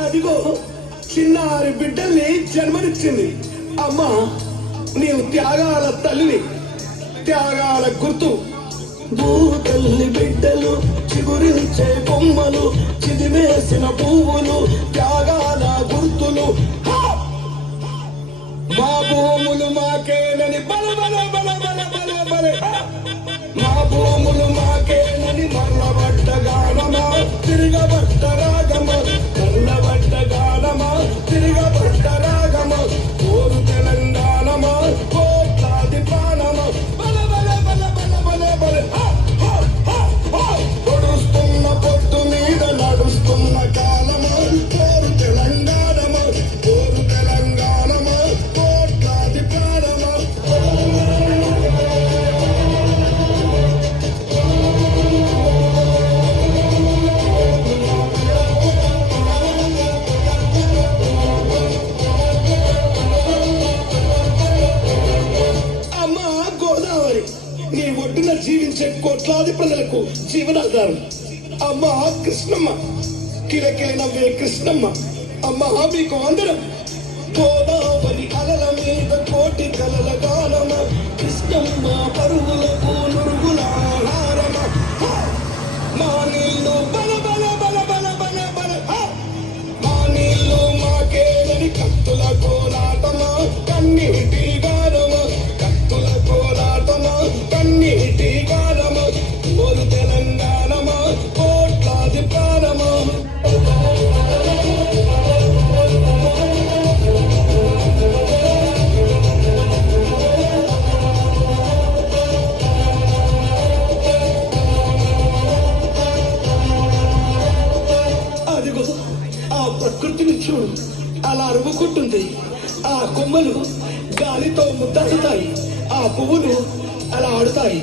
అదిగో చిన్నారి బిడ్డల్ని జన్మనిచ్చింది. అమ్మా, నీవు త్యాగాల తల్లిని, త్యాగాల గుర్తు. భూతల్లి బిడ్డలు, చిగురించే బొమ్మలు, చిదిమేసిన పువ్వులు, త్యాగాల గుర్తులు. మా భూములు మాకేనని బల బల బల బల బల బల, మా భూములు మాకేనని మర్లబడ్డ గానమా, తిరగబడ్డ రాగమా, మర్లబడ్డ గానమా, తిరగబడ్డ రాగమా, కోరు తెలంగాణమా, కోట్లాది ప్రాణమా, బల బల బల బల బల బల. పొడుస్తున్న పొట్టు మీద నడుస్తున్న కాలమా, కోరు తెలంగాణమా, కోరు తెలంగాణమా, కోట్లాది ప్రాణమా. అమ్మా గోదావరి, నీ ఒడ్డున జీవించే కోట్లాది ప్రజలకు జీవనాధారం. అమ్మా కృష్ణమ్మ, కిలకిల నవ్వే కృష్ణమ్మ, అమ్మా మీకు అందరం. గోదావరి అలల మీద కోటి కలల గానమ, కృష్ణమ్మ పరుగులకు నురుగుల ఆహారమ. మా నీళ్ళు బల బల బల బల బల బల, మా నీళ్ళు మాకేనని కత్తుల కోలాటమా, కన్నీటి గానమా, కత్తుల కోలాటమా, కన్నీటి గానమా, కోరు తెలంగాణమా, కోట్లాది ప్రాణమా. అదిగో ఆ ప్రకృతిని చూడు, అలా అరుగుకుంటుంది. ఆ కొమ్మలు గాలితో ముద్దతాయి, ఆ పువ్వులు అలా ఆడుతాయి.